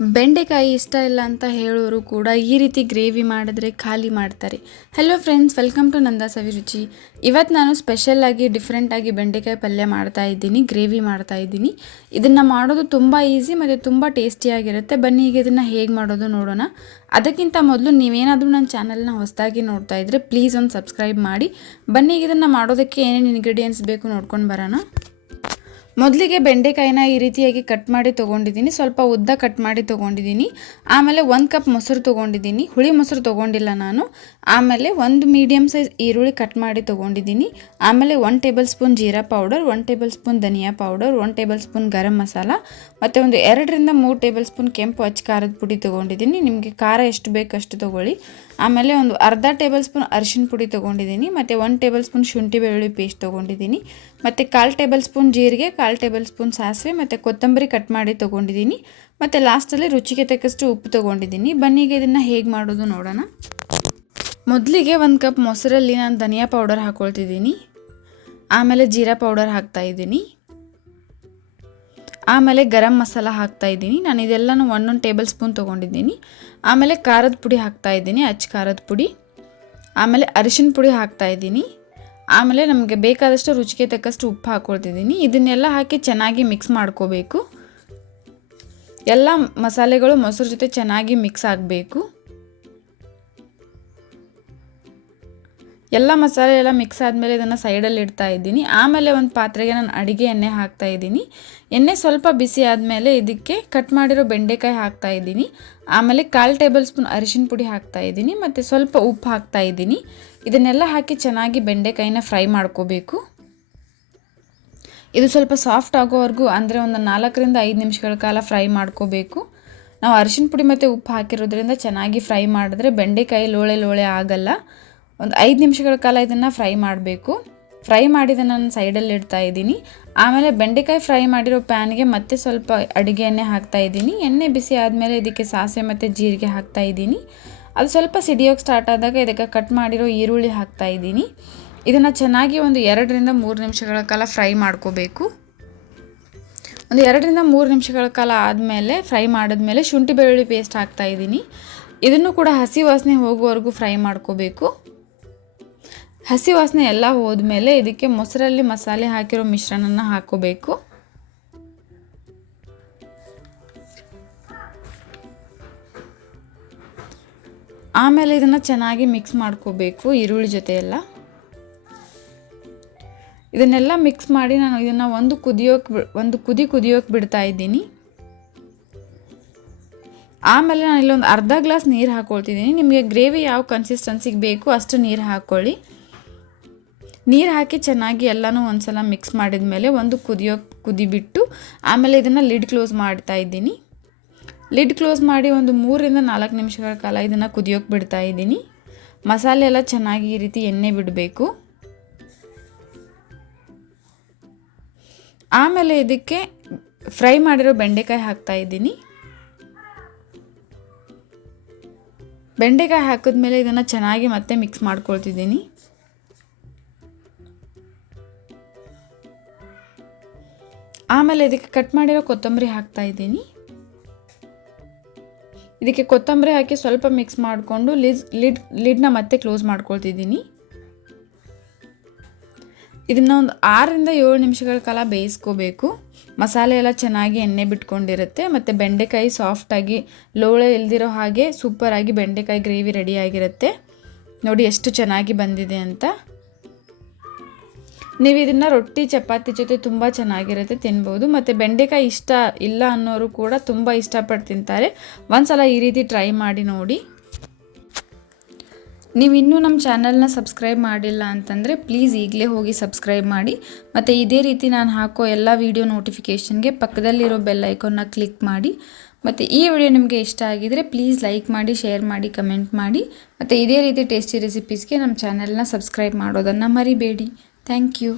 ಬೆಂಡೆಕಾಯಿ ಇಷ್ಟ ಇಲ್ಲ ಅಂತ ಹೇಳೋರು ಕೂಡ ಈ ರೀತಿ ಗ್ರೇವಿ ಮಾಡಿದ್ರೆ ಖಾಲಿ ಮಾಡ್ತಾರೆ. ಹಲೋ ಫ್ರೆಂಡ್ಸ್, ವೆಲ್ಕಮ್ ಟು ನಂದಾ ಸವಿರುಚಿ. ಇವತ್ತು ನಾನು ಸ್ಪೆಷಲಾಗಿ ಡಿಫ್ರೆಂಟಾಗಿ ಬೆಂಡೆಕಾಯಿ ಪಲ್ಯ ಮಾಡ್ತಾ ಇದ್ದೀನಿ, ಗ್ರೇವಿ ಮಾಡ್ತಾ ಇದ್ದೀನಿ. ಇದನ್ನು ಮಾಡೋದು ತುಂಬ ಈಸಿ ಮತ್ತು ತುಂಬ ಟೇಸ್ಟಿಯಾಗಿರುತ್ತೆ. ಬನ್ನಿ ಈಗ ಇದನ್ನು ಹೇಗೆ ಮಾಡೋದು ನೋಡೋಣ. ಅದಕ್ಕಿಂತ ಮೊದಲು ನೀವೇನಾದರೂ ನನ್ನ ಚಾನಲ್ನ ಹೊಸದಾಗಿ ನೋಡ್ತಾ ಇದ್ದರೆ ಪ್ಲೀಸ್ ಒಂದು ಸಬ್ಸ್ಕ್ರೈಬ್ ಮಾಡಿ. ಬನ್ನಿ ಈಗ ಇದನ್ನು ಮಾಡೋದಕ್ಕೆ ಏನೇನು ಇಂಗ್ರೀಡಿಯೆಂಟ್ಸ್ ಬೇಕು ನೋಡ್ಕೊಂಡು ಬರೋಣ. ಮೊದಲಿಗೆ ಬೆಂಡೆಕಾಯಿನ ಈ ರೀತಿಯಾಗಿ ಕಟ್ ಮಾಡಿ ತೊಗೊಂಡಿದ್ದೀನಿ, ಸ್ವಲ್ಪ ಉದ್ದ ಕಟ್ ಮಾಡಿ ತೊಗೊಂಡಿದ್ದೀನಿ. ಆಮೇಲೆ 1 ಕಪ್ ಮೊಸರು ತೊಗೊಂಡಿದ್ದೀನಿ, ಹುಳಿ ಮೊಸರು ತೊಗೊಂಡಿಲ್ಲ ನಾನು. ಆಮೇಲೆ 1 ಮೀಡಿಯಮ್ ಸೈಜ್ ಈರುಳ್ಳಿ ಕಟ್ ಮಾಡಿ ತೊಗೊಂಡಿದ್ದೀನಿ. ಆಮೇಲೆ 1 tablespoon jeera powder, 1 tablespoon dhania powder, 1 tablespoon garam masala ಮತ್ತು ಒಂದು 2 ರಿಂದ 3 ಟೇಬಲ್ ಸ್ಪೂನ್ ಕೆಂಪು ಅಚ್ಚ ಖಾರದ ಪುಡಿ ತೊಗೊಂಡಿದ್ದೀನಿ. ನಿಮಗೆ ಖಾರ ಎಷ್ಟು ಬೇಕು ಅಷ್ಟು ತೊಗೊಳ್ಳಿ. ಆಮೇಲೆ ಒಂದು ಅರ್ಧ ಟೇಬಲ್ ಸ್ಪೂನ್ ಅರಿಶಿನ ಪುಡಿ ತೊಗೊಂಡಿದ್ದೀನಿ ಮತ್ತು 1 ಟೇಬಲ್ ಸ್ಪೂನ್ ಶುಂಠಿ ಬೆಳ್ಳುಳ್ಳಿ ಪೇಸ್ಟ್ ತೊಗೊಂಡಿದ್ದೀನಿ ಮತ್ತು 1/4 ಟೇಬಲ್ ಸ್ಪೂನ್ ಜೀರಿಗೆ, 1/4 ಟೇಬಲ್ ಸ್ಪೂನ್ ಸಾಸಿವೆ ಮತ್ತು ಕೊತ್ತಂಬರಿ ಕಟ್ ಮಾಡಿ ತೊಗೊಂಡಿದ್ದೀನಿ. ಮತ್ತು ಲಾಸ್ಟಲ್ಲಿ ರುಚಿಗೆ ತಕ್ಕಷ್ಟು ಉಪ್ಪು ತೊಗೊಂಡಿದ್ದೀನಿ. ಬನ್ನಿಗೆ ಇದನ್ನು ಹೇಗೆ ಮಾಡೋದು ನೋಡೋಣ. ಮೊದಲಿಗೆ 1 ಕಪ್ ಮೊಸರಲ್ಲಿ ನಾನು ಧನಿಯಾ ಪೌಡರ್ ಹಾಕ್ಕೊಳ್ತಿದ್ದೀನಿ. ಆಮೇಲೆ ಜೀರಾ ಪೌಡರ್ ಹಾಕ್ತಾಯಿದ್ದೀನಿ. ಆಮೇಲೆ ಗರಂ ಮಸಾಲ ಹಾಕ್ತಾಯಿದ್ದೀನಿ. ನಾನು ಇದೆಲ್ಲನೂ 1 ಟೇಬಲ್ ಸ್ಪೂನ್ ತೊಗೊಂಡಿದ್ದೀನಿ. ಆಮೇಲೆ ಖಾರದ ಪುಡಿ ಹಾಕ್ತಾಯಿದ್ದೀನಿ, ಅಚ್ಚ ಖಾರದ ಪುಡಿ. ಆಮೇಲೆ ಅರಿಶಿನ ಪುಡಿ ಹಾಕ್ತಾಯಿದ್ದೀನಿ. ಆಮೇಲೆ ನಮಗೆ ಬೇಕಾದಷ್ಟು ರುಚಿಗೆ ತಕ್ಕಷ್ಟು ಉಪ್ಪು ಹಾಕ್ಕೊಳ್ತಿದ್ದೀನಿ. ಇದನ್ನೆಲ್ಲ ಹಾಕಿ ಚೆನ್ನಾಗಿ ಮಿಕ್ಸ್ ಮಾಡ್ಕೋಬೇಕು. ಎಲ್ಲ ಮಸಾಲೆಗಳು ಮೊಸರು ಜೊತೆ ಚೆನ್ನಾಗಿ ಮಿಕ್ಸ್ ಆಗಬೇಕು. ಎಲ್ಲ ಮಸಾಲೆ ಎಲ್ಲ ಮಿಕ್ಸ್ ಆದಮೇಲೆ ಇದನ್ನು ಸೈಡಲ್ಲಿ ಇಡ್ತಾ ಇದ್ದೀನಿ. ಆಮೇಲೆ ಒಂದು ಪಾತ್ರೆಗೆ ನಾನು ಅಡುಗೆ ಎಣ್ಣೆ ಹಾಕ್ತಾ ಇದ್ದೀನಿ. ಎಣ್ಣೆ ಸ್ವಲ್ಪ ಬಿಸಿ ಆದಮೇಲೆ ಇದಕ್ಕೆ ಕಟ್ ಮಾಡಿರೋ ಬೆಂಡೆಕಾಯಿ ಹಾಕ್ತಾ ಇದ್ದೀನಿ. ಆಮೇಲೆ 1/4 ಟೇಬಲ್ ಸ್ಪೂನ್ ಅರಿಶಿನ ಪುಡಿ ಹಾಕ್ತಾ ಇದ್ದೀನಿ ಮತ್ತು ಸ್ವಲ್ಪ ಉಪ್ಪು ಹಾಕ್ತಾ ಇದ್ದೀನಿ. ಇದನ್ನೆಲ್ಲ ಹಾಕಿ ಚೆನ್ನಾಗಿ ಬೆಂಡೆಕಾಯಿನ ಫ್ರೈ ಮಾಡ್ಕೋಬೇಕು. ಇದು ಸ್ವಲ್ಪ ಸಾಫ್ಟ್ ಆಗೋವರೆಗೂ, ಅಂದರೆ ಒಂದು 4 ರಿಂದ 5 ನಿಮಿಷಗಳ ಕಾಲ ಫ್ರೈ ಮಾಡ್ಕೋಬೇಕು. ನಾವು ಅರಿಶಿನ ಪುಡಿ ಮತ್ತು ಉಪ್ಪು ಹಾಕಿರೋದ್ರಿಂದ ಚೆನ್ನಾಗಿ ಫ್ರೈ ಮಾಡಿದ್ರೆ ಬೆಂಡೆಕಾಯಿ ಲೋಳೆ ಲೋಳೆ ಆಗಲ್ಲ. ಒಂದು 5 ನಿಮಿಷಗಳ ಕಾಲ ಇದನ್ನು ಫ್ರೈ ಮಾಡಬೇಕು. ಫ್ರೈ ಮಾಡಿದ್ದನ್ನು ನಾನು ಸೈಡಲ್ಲಿ ಇಡ್ತಾ ಇದ್ದೀನಿ. ಆಮೇಲೆ ಬೆಂಡೆಕಾಯಿ ಫ್ರೈ ಮಾಡಿರೋ ಪ್ಯಾನ್ಗೆ ಮತ್ತೆ ಸ್ವಲ್ಪ ಅಡುಗೆ ಎಣ್ಣೆ ಹಾಕ್ತಾ ಇದ್ದೀನಿ. ಎಣ್ಣೆ ಬಿಸಿ ಆದಮೇಲೆ ಇದಕ್ಕೆ ಸಾಸಿವೆ ಮತ್ತು ಜೀರಿಗೆ ಹಾಕ್ತಾ ಇದ್ದೀನಿ. ಅದು ಸ್ವಲ್ಪ ಸಿಡಿಯೋಕ್ಕೆ ಸ್ಟಾರ್ಟ್ ಆದಾಗ ಇದಕ್ಕೆ ಕಟ್ ಮಾಡಿರೋ ಈರುಳ್ಳಿ ಹಾಕ್ತಾ ಇದ್ದೀನಿ. ಇದನ್ನು ಚೆನ್ನಾಗಿ ಒಂದು 2 ರಿಂದ 3 ನಿಮಿಷಗಳ ಕಾಲ ಫ್ರೈ ಮಾಡ್ಕೋಬೇಕು. ಒಂದು 2 ರಿಂದ 3 ನಿಮಿಷಗಳ ಕಾಲ ಆದಮೇಲೆ ಫ್ರೈ ಮಾಡಿದ್ಮೇಲೆ ಶುಂಠಿ ಬೆಳ್ಳುಳ್ಳಿ ಪೇಸ್ಟ್ ಹಾಕ್ತಾ ಇದ್ದೀನಿ. ಇದನ್ನು ಕೂಡ ಹಸಿ ವಾಸನೆ ಹೋಗುವವರೆಗೂ ಫ್ರೈ ಮಾಡ್ಕೋಬೇಕು. ಹಸಿ ವಾಸನೆ ಎಲ್ಲ ಹೋದ್ಮೇಲೆ ಇದಕ್ಕೆ ಮೊಸರಲ್ಲಿ ಮಸಾಲೆ ಹಾಕಿರೋ ಮಿಶ್ರಣನ ಹಾಕೋಬೇಕು. ಆಮೇಲೆ ಇದನ್ನು ಚೆನ್ನಾಗಿ ಮಿಕ್ಸ್ ಮಾಡ್ಕೋಬೇಕು ಈರುಳ್ಳಿ ಜೊತೆ ಎಲ್ಲ. ಇದನ್ನೆಲ್ಲ ಮಿಕ್ಸ್ ಮಾಡಿ ನಾನು ಇದನ್ನು ಒಂದು ಕುದಿ ಕುದಿಯೋಕೆ ಬಿಡ್ತಾ ಇದ್ದೀನಿ. ಆಮೇಲೆ ನಾನು ಇಲ್ಲೊಂದು ಅರ್ಧ ಗ್ಲಾಸ್ ನೀರು ಹಾಕ್ಕೊಳ್ತಿದ್ದೀನಿ. ನಿಮಗೆ ಗ್ರೇವಿ ಯಾವ ಕನ್ಸಿಸ್ಟೆನ್ಸಿಗೆ ಬೇಕು ಅಷ್ಟು ನೀರು ಹಾಕ್ಕೊಳ್ಳಿ. ನೀರು ಹಾಕಿ ಚೆನ್ನಾಗಿ ಎಲ್ಲನೂ ಒಂದು ಸಲ ಮಿಕ್ಸ್ ಮಾಡಿದ ಮೇಲೆ ಒಂದು ಕುದಿಬಿಟ್ಟು ಆಮೇಲೆ ಇದನ್ನು ಲಿಡ್ ಕ್ಲೋಸ್ ಮಾಡ್ತಾ ಇದ್ದೀನಿ. ಲಿಡ್ ಕ್ಲೋಸ್ ಮಾಡಿ ಒಂದು 3 ರಿಂದ 4 ನಿಮಿಷಗಳ ಕಾಲ ಇದನ್ನು ಕುದಿಯೋಕೆ ಬಿಡ್ತಾ ಇದ್ದೀನಿ. ಮಸಾಲೆ ಎಲ್ಲ ಚೆನ್ನಾಗಿ ಈ ರೀತಿ ಎಣ್ಣೆ ಬಿಡಬೇಕು. ಆಮೇಲೆ ಇದಕ್ಕೆ ಫ್ರೈ ಮಾಡಿರೋ ಬೆಂಡೆಕಾಯಿ ಹಾಕ್ತಾ ಇದ್ದೀನಿ. ಬೆಂಡೆಕಾಯಿ ಹಾಕಿದ್ಮೇಲೆ ಇದನ್ನು ಚೆನ್ನಾಗಿ ಮತ್ತೆ ಮಿಕ್ಸ್ ಮಾಡ್ಕೊಳ್ತಿದ್ದೀನಿ. ಆಮೇಲೆ ಇದಕ್ಕೆ ಕಟ್ ಮಾಡಿರೋ ಕೊತ್ತಂಬರಿ ಹಾಕ್ತಾ ಇದ್ದೀನಿ. ಇದಕ್ಕೆ ಕೊತ್ತಂಬರಿ ಹಾಕಿ ಸ್ವಲ್ಪ ಮಿಕ್ಸ್ ಮಾಡಿಕೊಂಡು ಲಿಡ್ನ ಮತ್ತೆ ಕ್ಲೋಸ್ ಮಾಡ್ಕೊಳ್ತಿದ್ದೀನಿ. ಇದನ್ನು ಒಂದು 6 ರಿಂದ 7 ನಿಮಿಷಗಳ ಕಾಲ ಬೇಯಿಸ್ಕೋಬೇಕು. ಮಸಾಲೆ ಎಲ್ಲ ಚೆನ್ನಾಗಿ ಎಣ್ಣೆ ಬಿಟ್ಕೊಂಡಿರುತ್ತೆ ಮತ್ತು ಬೆಂಡೆಕಾಯಿ ಸಾಫ್ಟಾಗಿ ಲೋಳೆ ಇಲ್ದಿರೋ ಹಾಗೆ ಸೂಪರಾಗಿ ಬೆಂಡೆಕಾಯಿ ಗ್ರೇವಿ ರೆಡಿಯಾಗಿರುತ್ತೆ. ನೋಡಿ ಎಷ್ಟು ಚೆನ್ನಾಗಿ ಬಂದಿದೆ ಅಂತ. ನೀವು ಇದನ್ನು ರೊಟ್ಟಿ ಚಪಾತಿ ಜೊತೆ ತುಂಬ ಚೆನ್ನಾಗಿರುತ್ತೆ, ತಿನ್ಬೋದು. ಮತ್ತು ಬೆಂಡೆಕಾಯಿ ಇಷ್ಟ ಇಲ್ಲ ಅನ್ನೋರು ಕೂಡ ತುಂಬ ಇಷ್ಟಪಟ್ಟು ತಿಂತಾರೆ. ಒಂದ್ಸಲ ಈ ರೀತಿ ಟ್ರೈ ಮಾಡಿ ನೋಡಿ. ನೀವು ಇನ್ನೂ ನಮ್ಮ ಚಾನಲ್ನ ಸಬ್ಸ್ಕ್ರೈಬ್ ಮಾಡಿಲ್ಲ ಅಂತಂದರೆ ಪ್ಲೀಸ್ ಈಗಲೇ ಹೋಗಿ ಸಬ್ಸ್ಕ್ರೈಬ್ ಮಾಡಿ. ಮತ್ತು ಇದೇ ರೀತಿ ನಾನು ಹಾಕೋ ಎಲ್ಲ ವೀಡಿಯೋ ನೋಟಿಫಿಕೇಷನ್ಗೆ ಪಕ್ಕದಲ್ಲಿರೋ ಬೆಲ್ ಐಕಾನ್ನ ಕ್ಲಿಕ್ ಮಾಡಿ. ಮತ್ತು ಈ ವಿಡಿಯೋ ನಿಮಗೆ ಇಷ್ಟ ಆಗಿದರೆ ಪ್ಲೀಸ್ ಲೈಕ್ ಮಾಡಿ, ಶೇರ್ ಮಾಡಿ, ಕಮೆಂಟ್ ಮಾಡಿ. ಮತ್ತು ಇದೇ ರೀತಿ ಟೇಸ್ಟಿ ರೆಸಿಪೀಸ್ಗೆ ನಮ್ಮ ಚಾನಲ್ನ ಸಬ್ಸ್ಕ್ರೈಬ್ ಮಾಡೋದನ್ನು ಮರಿಬೇಡಿ. Thank you.